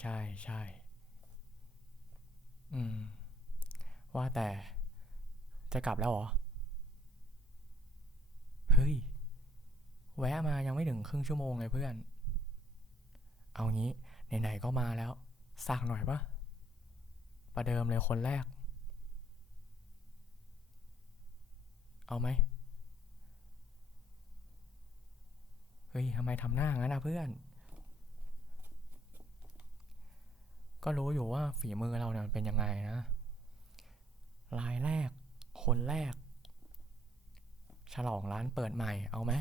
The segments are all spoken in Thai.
ใช่ใช่อืม ว่าแต่จะกลับแล้วเหรอ เฮ้ย แวะมายังไม่ถึงครึ่งชั่วโมงเลยเพื่อน เอางี้ ไหนๆก็มาแล้วสักหน่อยปะประเดิมเลยคนแรก เอาไหม เฮ้ยทำไมทำหน้างั้นนะเพื่อน ก็รู้อยู่ว่าฝีมือเราเนี่ยมันเป็นยังไงนะรายแรก คนแรก ฉลองร้านเปิดใหม่เอาไหม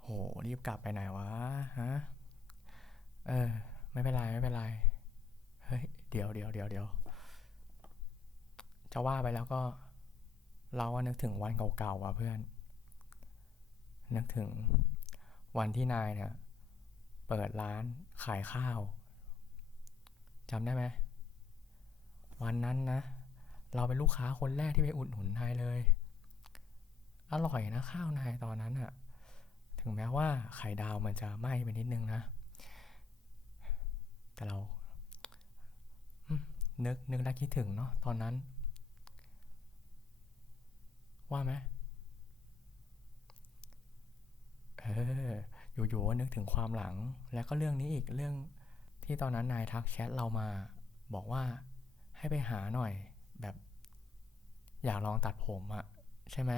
โหรีบกลับไปไหนวะฮะเออ ไม่เป็นไร ไม่เป็นไร เฮ้ย เดี๋ยวเดี๋ยวเดี๋ยวเดี๋ยวจะว่าไปแล้วก็ เราว่านึกถึงวันเก่าๆว่ะเพื่อน นึกถึง วันที่นายเนี่ยเปิดร้านขายข้าวจำได้ไหมวันนั้นนะ เราเป็นลูกค้าคนแรกที่ไปอุดหนุนนายเลย อร่อยนะข้าวนายตอนนั้นอะถึงแม้ว่าไข่ดาวมันจะไหม้ไปนิดนึงนะ แต่เรานึกนึกแล้คิดถึงเนาะตอนนั้น ว่าไหมเอออยู่ๆก็นึกถึงความหลัง แล้วก็เรื่องนี้อีกเรื่องที่ตอนนั้นนายทักแชทเรามา บอกว่าให้ไปหาหน่อยแบบ อยากลองตัดผมอะใช่ไหม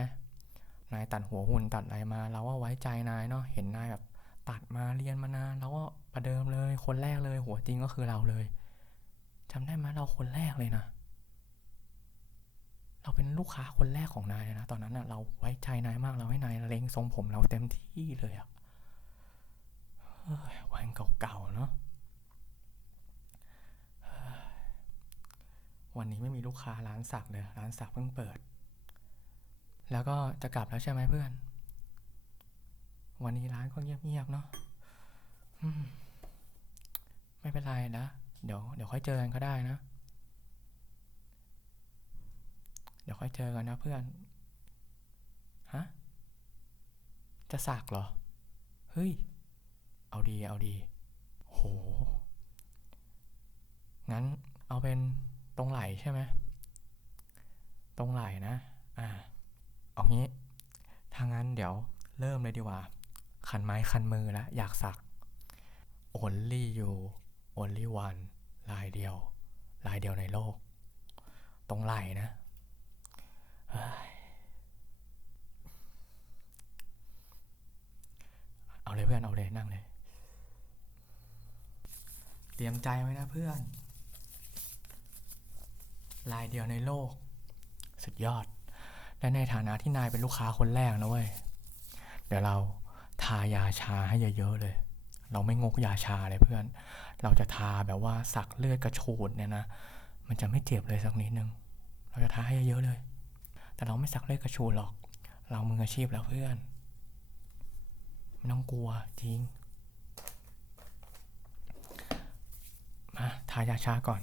นายตัดหัวหุ่นตัดอะไรมาเราว่าไว้ใจนายเนาะเห็นนายแบบตัดมาเรียนมานานเราก็ประเดิมเลย คนแรกเลย หัวจริงก็คือเราเลยจำได้ไหมเราคนแรกเลยนะ เราเป็นลูกค้าคนแรกของนายเลยนะ ตอนนั้นอะเราไว้ใจนายมากเราให้นายเล็งทรงผมเราเต็มที่เลยอะเฮ้ยวันเก่าๆเนาะวันนี้ไม่มีลูกค้าร้านสักเลย ร้านสักเพิ่งเปิด แล้วก็จะกลับแล้วใช่ไหมเพื่อน วันนี้ร้านก็เงียบๆเนาะไม่เป็นไรนะ เดี๋ยวเดี๋ยวค่อยเจอกันก็ได้นะ เดี๋ยวค่อยเจอกันนะเพื่อน ฮะ จะสักเหรอ เฮ้ย เอาดี เอาดี โห งั้นเอาเป็นตรงไหลใช่ไหม ตรงไหลนะ อ่า เอางี้ถ้างั้นเดี๋ยวเริ่มเลยดีกว่า คันไม้คันมือแล้วอยากสัก only you only one ลายเดียว ลายเดียวในโลก ตรงไหลนะ เอาเลยเพื่อนเอาเลยนั่งเลย เตรียมใจไว้นะเพื่อน ลายเดียวในโลก สุดยอด และในฐานะที่นายเป็นลูกค้าคนแรกนะเว้ย เดี๋ยวเราทายาชาให้เยอะๆเลย เราไม่งกยาชาเลยเพื่อน เราจะทาแบบว่าสักเลือดกระฉูดเนี่ยนะ มันจะไม่เจ็บเลยสักนิดนึง เราจะทาให้เยอะๆเลย แต่เราไม่สักเลือดกระชูหรอก เรามืออาชีพแล้วเพื่อนไม่ต้องกลัวจริง มาทายาชาก่อน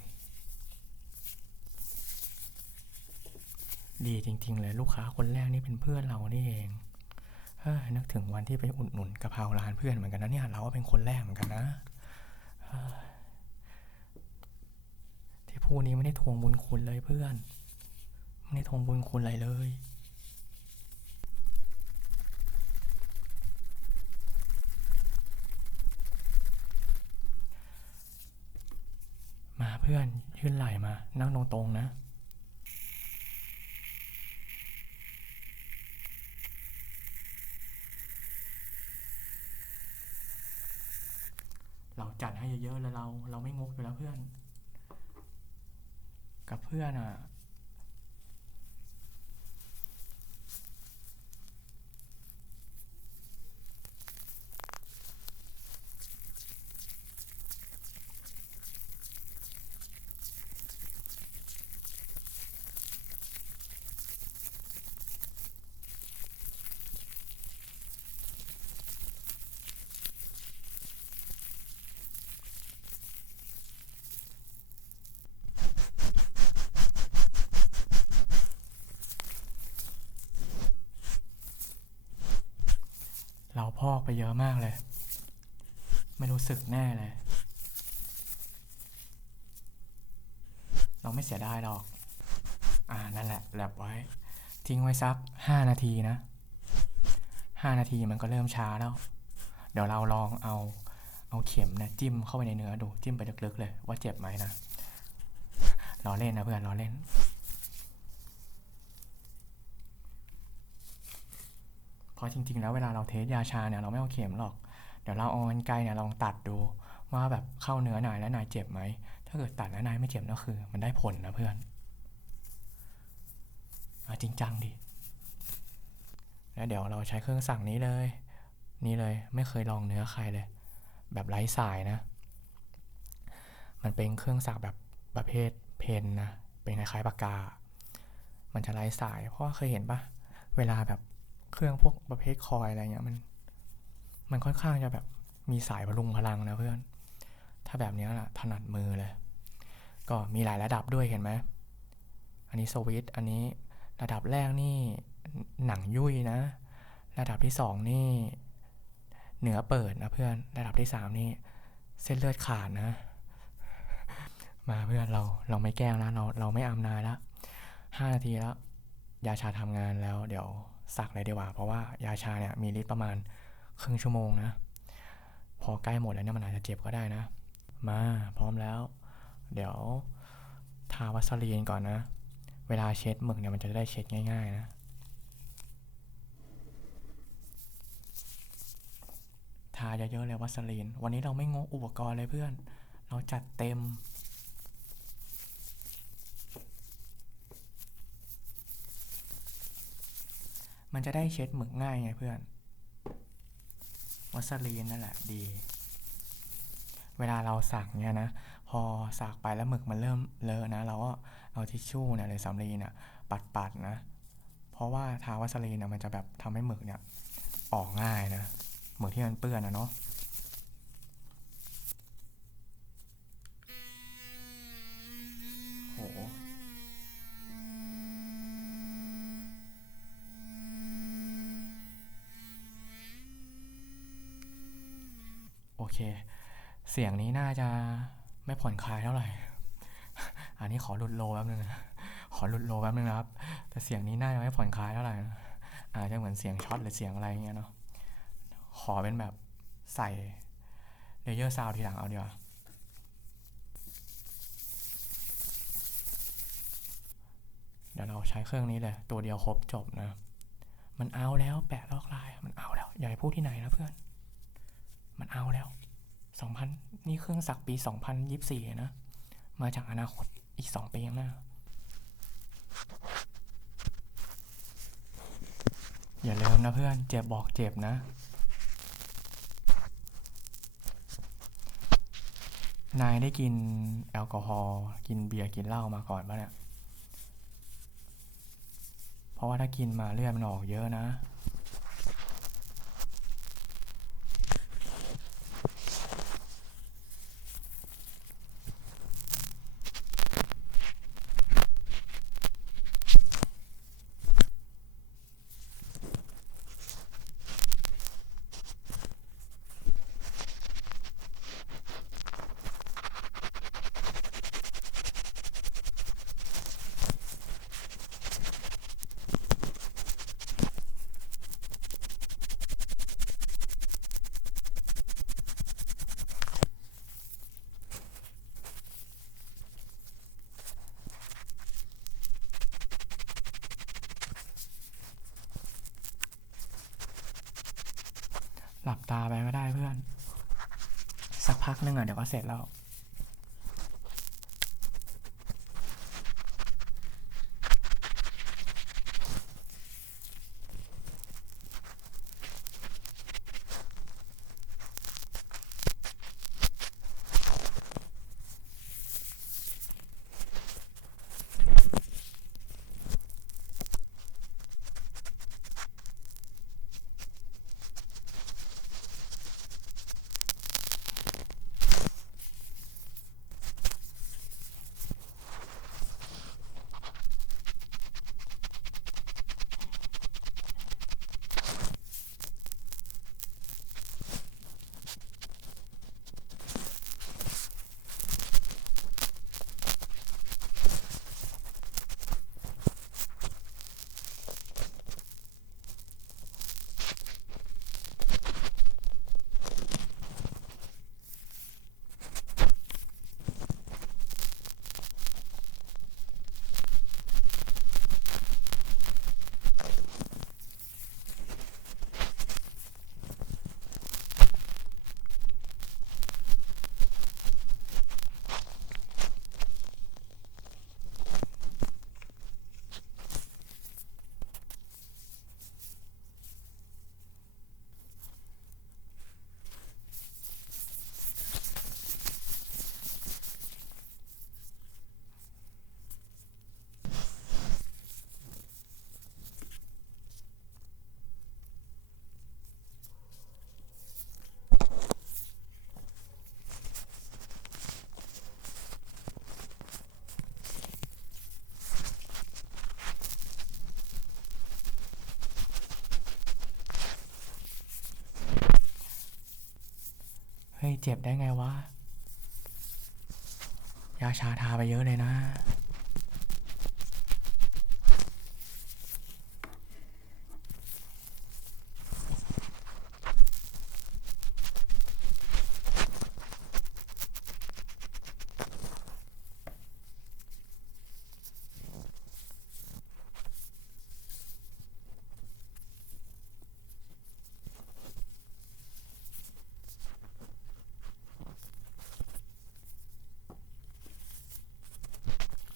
ดีจริง ๆ เลยลูกค้าคนแรกนี่เป็นเพื่อนเรานี่เองเฮ้ยนึกถึงวันที่ไปอุดหนุนกะเพราร้านเพื่อนเหมือนกันนะเนี่ยเราก็เป็นคนแรกเหมือนกันนะที่พูดนี้ไม่ได้ทวงบุญคุณเลยเพื่อน ไม่ได้ทวงบุญคุณอะไรเลย มาเพื่อนยื่นไหล่มา นั่งตรงๆนะเราจัดให้เยอะๆเลยเราเราไม่งกอยู่แล้วเพื่อน กับเพื่อนอะ พอกไปเยอะมากเลย ไม่รู้สึกแน่เลย เราไม่เสียดายหรอก อ่านั่นแหละแลบไว้ ทิ้งไว้สักห้านาทีนะห้านาทีมันก็เริ่มช้าแล้ว เดี๋ยวเราลองเอาเอาเข็มนี่ยจิ้มเข้าไปในเนื้อดูจิ้มไปลึกๆเลย ว่าเจ็บไหมนะล้อเล่นนะเพื่อนล้อเล่น เพราะจริง ๆ แล้วเวลาเราเทสยาชาเนี่ยเราไม่เอาเข็มหรอก เดี๋ยวเราเอากรรไกรเนี่ยลองตัดดูว่าแบบเข้าเนื้อนายแล้วนายเจ็บไหม ถ้าเกิดตัดแล้วนายไม่เจ็บก็คือ มันได้ผลนะเพื่อนอาจริงจังดิ แล้วเดี๋ยวเราใช้เครื่องสั่งนี้เลย นี่เลยไม่เคยลองเนื้อใครเลย แบบไร้สายนะ มันเป็นเครื่องสักแบบประเภทเพนนะ เป็นคล้ายๆปากกา มันจะไร้สาย เพราะว่าเคยเห็นปะเวลาแบบ เครื่องพวกประเภทคอยอะไรเงี้ยมัน มันค่อนข้างจะแบบมีสายพลุงพลังนะเพื่อน ถ้าแบบนี้ล่ะถนัดมือเลย ก็มีหลายระดับด้วยเห็นไหม อันนี้สวิตอันนี้ระดับแรกนี่หนังยุ่ยนะ ระดับที่สองนี่เหนือเปิดนะเพื่อน ระดับที่สามนี่เส้นเลือดขาดนะ มาเพื่อนเราเราไม่แกล้งแล้วเราเราไม่อำนายแล้วห้านาทีแล้วยาชาทำงานแล้วเดี๋ยว สักเลยดีกว่า เพราะว่ายาชาเนี่ยมีฤทธิ์ประมาณครึ่งชั่วโมงนะ พอใกล้หมดแล้วเนี่ยมันอาจจะเจ็บก็ได้นะ มาพร้อมแล้ว เดี๋ยวทาวัสลีนก่อนนะ เวลาเช็ดหมึกเนี่ยมันจะได้เช็ดง่าย ๆ นะทาเยอะๆเลยวัสลีน วันนี้เราไม่งกอุปกรณ์เลยเพื่อน เราจัดเต็ม มันจะได้เช็ดหมึกง่ายไงเพื่อน วัสลีนนั่นแหละดี เวลาเราสักเนี่ยนะ พอสักไปแล้วหมึกมันเริ่มเลอะนะ เราก็เอาทิชชู่เนี่ยหรือสำลีเนี่ยปัดๆนะ เพราะว่าทาวัสลีนเนี่ยมันจะแบบทำให้หมึกเนี่ยออกง่ายนะ หมึกที่มันเปื้อนนะเนาะ โห โอ เค เสียงนี้น่าจะไม่ผ่อนคลายเท่าไหร่ อันนี้ขอหลุดโลแป๊บนึงนะ ขอหลุดโลแป๊บนึงนะครับ แต่เสียงนี้น่าจะไม่ผ่อนคลายเท่าไหร่นะอาจจะเหมือนเสียงช็อตหรือเสียงอะไรอย่างเงี้ยเนาะ ขอเป็นแบบใส่เลเยอร์ซาวทีหลังเอาดีกว่า เดี๋ยวเราใช้เครื่องนี้เลย ตัวเดียวครบจบนะ มันเอาแล้วแปะลอกลาย มันเอาแล้ว อย่าไปพูดที่ไหนนะเพื่อน มันเอาแล้วสองพันนี่เครื่องสักปีสองพันยิบสี่นะ มาจากอนาคตอีกสองปีข้างหน้า อย่าลืมนะเพื่อน เจ็บบอกเจ็บนะ นายได้กินแอลกอฮอล์กินเบียร์กินเหล้ามาก่อนปะเนี่ย เพราะว่าถ้ากินมาเลือดมันออกเยอะนะ หลับตาไปก็ได้เพื่อน สักพักนึงอะเดี๋ยวก็เสร็จแล้ว เจ็บได้ไงวะ ยาชาทาไปเยอะเลยนะ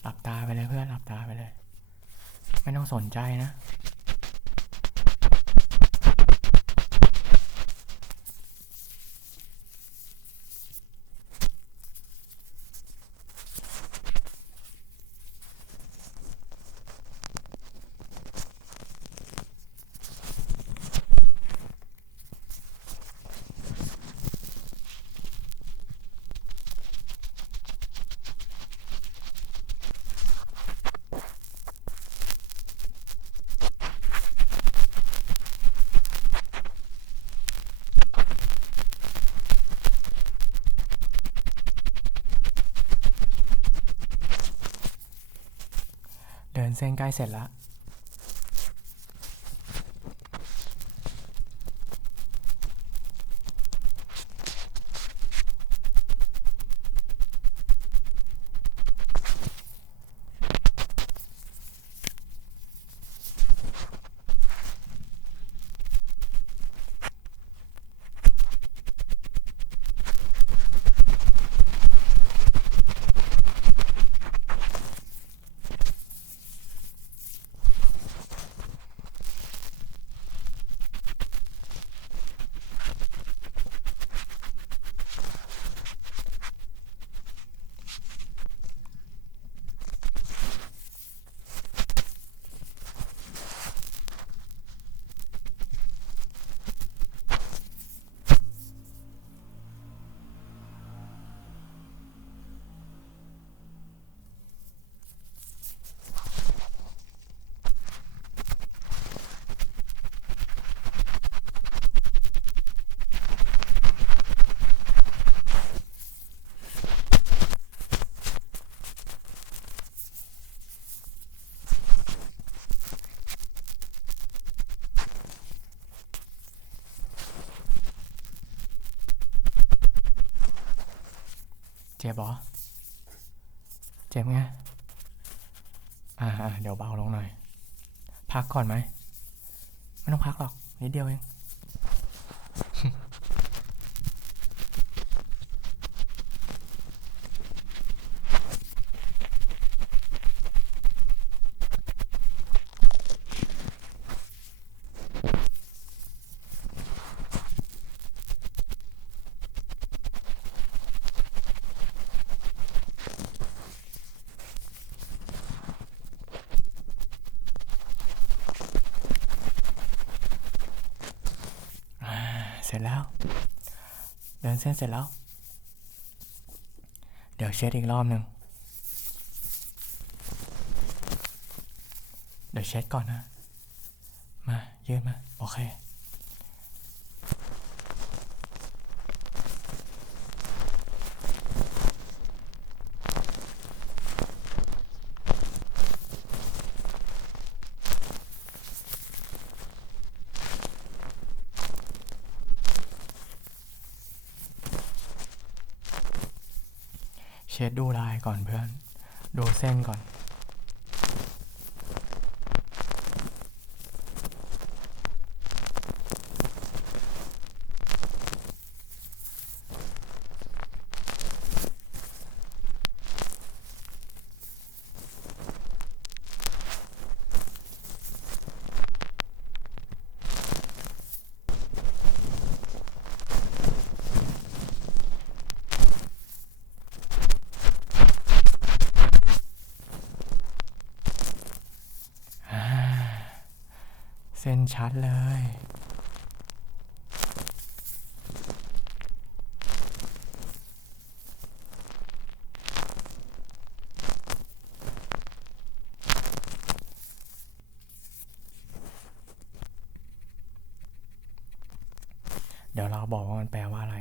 หลับตาไปเลยเพื่อนหลับตาไปเลย ไม่ต้องสนใจนะ เซนใกล้เสร็จแล้ว เจ็บหรอ เจ็บไง อ่า เดี๋ยวเบาลงหน่อย พักก่อนไหม ไม่ต้องพักหรอก นิดเดียวเอง เส ร็จแล้ว เดินเส้นเสร็จแล้ว เดี๋ยวเช็ดอีกรอบหนึ่งเดี๋ยวเช็ดก่อนนะ มา ยืดมา โอเค เช็ดดูลาย ก่อนเพื่อน ดูเส้นก่อน เส้นชัดเลย เดี๋ยวเราบอกว่ามันแปลว่าอะไร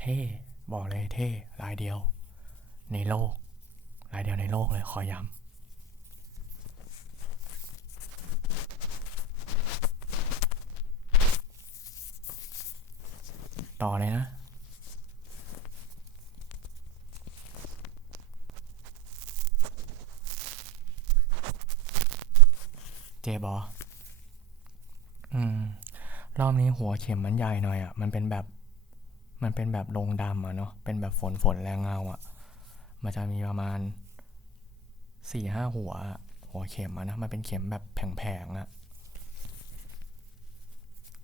เท่ บอกเลยเท่รายเดียว ในโลก รายเดียวในโลกเลยขอย้ำ ต่อเลยนะ เจบออืม รอบนี้หัวเข็มมันใหญ่หน่อยอะ่ะ มันเป็นแบบ มันเป็นแบบลงดำอะเนาะ เป็นแบบฝนฝนแรงเงาอะ มันจะมีประมาณสี่ห้าหัว หัวเข็มอะนะ มันเป็นเข็มแบบแผงๆอะ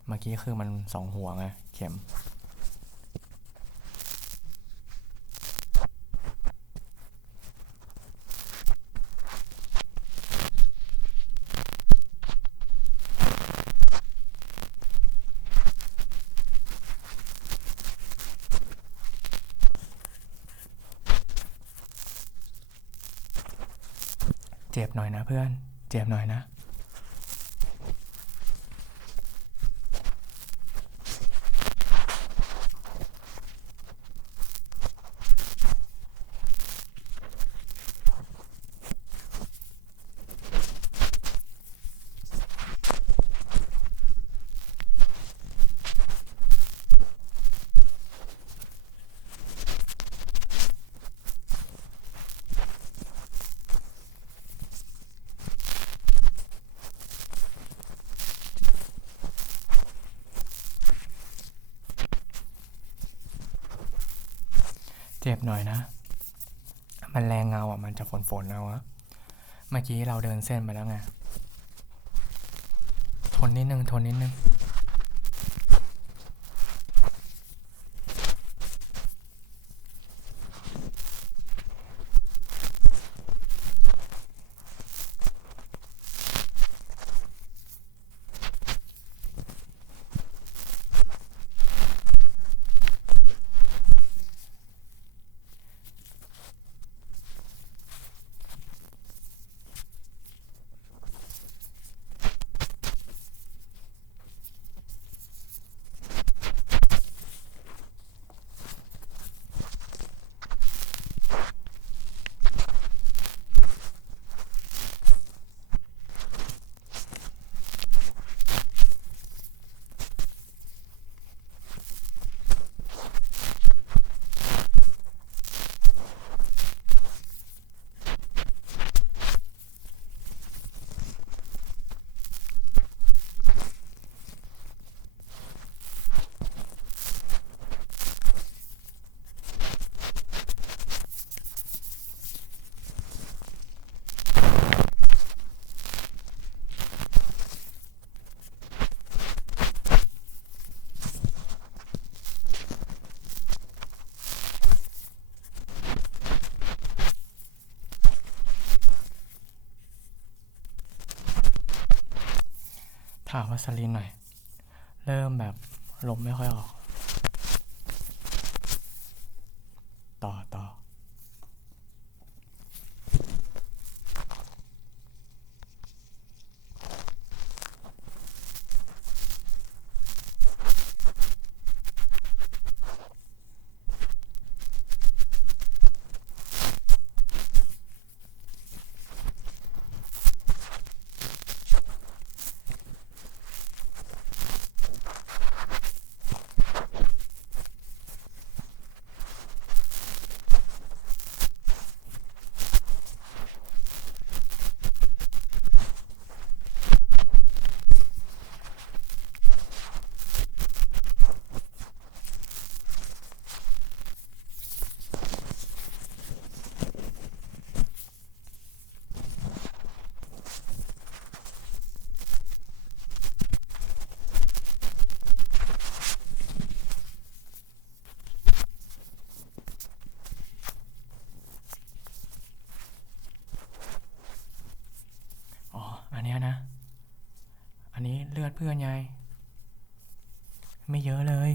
เมื่อกี้คือมันสองหัวไงเข็ม เจ็บหน่อยนะเพื่อน เจ็บหน่อยนะ เจ็บหน่อยนะ มันแรงเงาอะ มันจะฝนฝนๆเอาอะเมื่อกี้เราเดินเส้นไปแล้วไง ทนนิดนึง ทนนิดนึง ถามวัสลินหน่อย เริ่มแบบลมไม่ค่อยออก ต่อต่ออ๋อ อันเนี้ยนะ อันนี้ เพื่อนไง ไม่เยอะเลย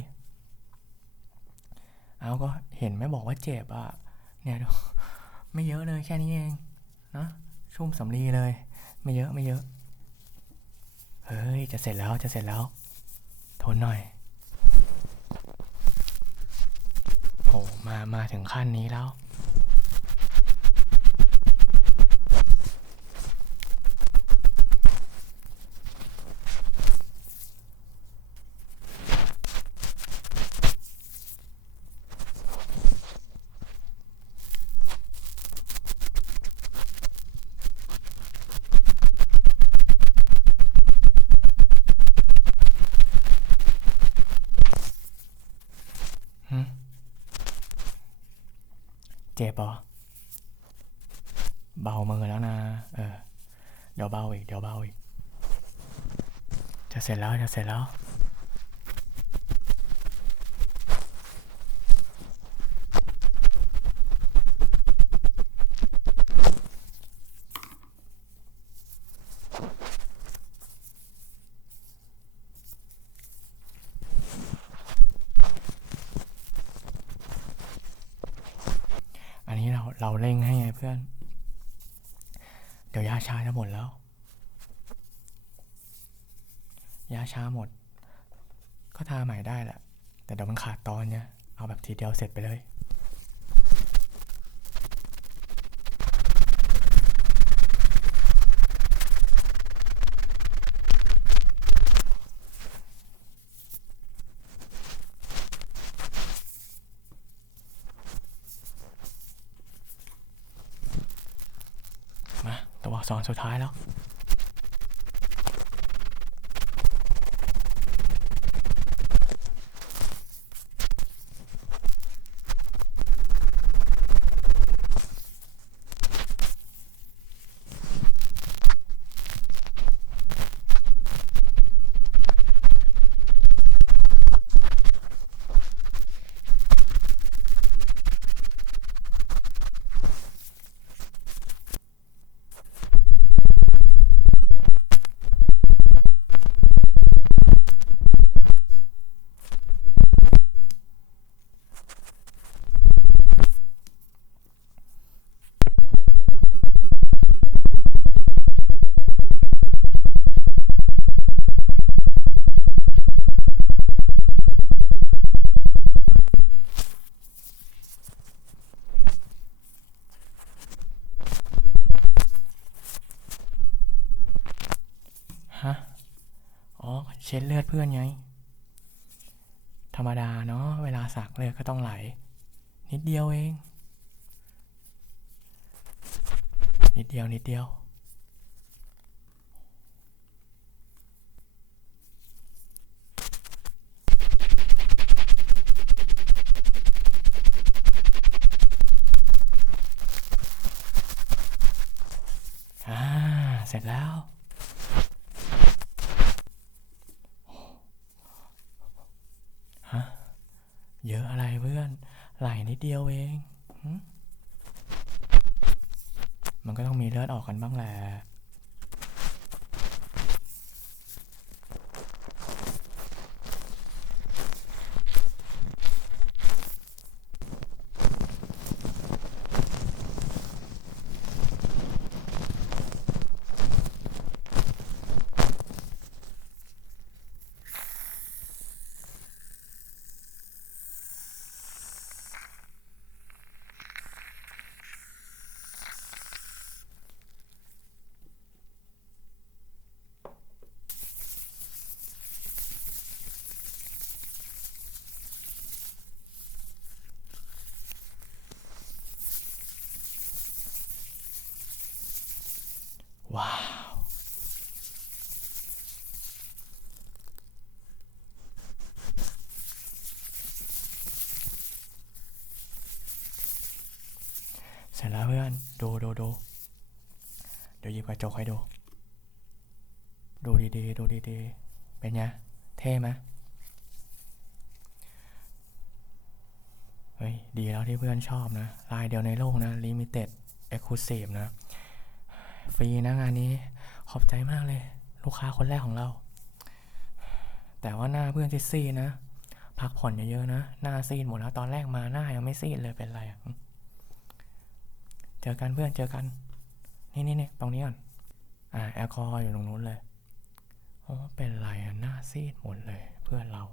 เอาก็เห็นไม่บอกว่าเจ็บอะ เนี่ยดู ไม่เยอะเลยแค่นี้เองนะชุ่มสำลีเลย ไม่เยอะไม่เยอะ เฮ้ย จะเสร็จแล้วจะเสร็จแล้ว ทนหน่อยโหมา มาถึงขั้นนี้แล้ว เจ็บปะเบามือแล้วนะ เออ เดี๋ยวเบาอีก เดี๋ยวเบาอีก จะเสร็จแล้ว จะเสร็จแล้ว อันนี้ เราเร่งให้ไงเพื่อน เดี๋ยวยาชาจะหมดแล้ว ยาชาหมด ก็ทาใหม่ได้แหละ แต่เดี๋ยวมันขาดตอนเนี่ย เอาแบบทีเดียวเสร็จไปเลย มาตัวอักษร สุดท้ายแล้ว ช็ดเลือดเพื่อนไง ธรรมดาเนาะเวลาสักเลือดก็ต้องไหล นิดเดียวเอง นิดเดียวนิดเดียว มันก็ต้องมีเลือดออกกันบ้างแหละ ว้าว เสร็จแล้วเพื่อน ดูดูดูเดี๋ยวหยิบก ระจกให้ดู ดูดีๆ ดูดีๆ เป็นไง เท่ไหมเฮ้ย ดีแล้วที่เพื่อนชอบนะ ลายเดียวในโลกนะ Limited Exclusive นะ ฟรีนะงานนี้ ขอบใจมากเลย ลูกค้าคนแรกของเรา แต่ว่าหน้าเพื่อนซีดๆนะ พักผ่อนเยอะๆนะ หน้าซีดหมดแล้ว ตอนแรกมาหน้ายังไม่ซีดเลยเป็นไรอะเจอกันเพื่อน เจอกัน นี่นี่นี่ตรงนี้ก่อน อ่าแอลกอฮอล์อยู่ตรงนู้นเลยโอ้เป็นไรอะหน้าซีดหมดเลยเพื่อนเรา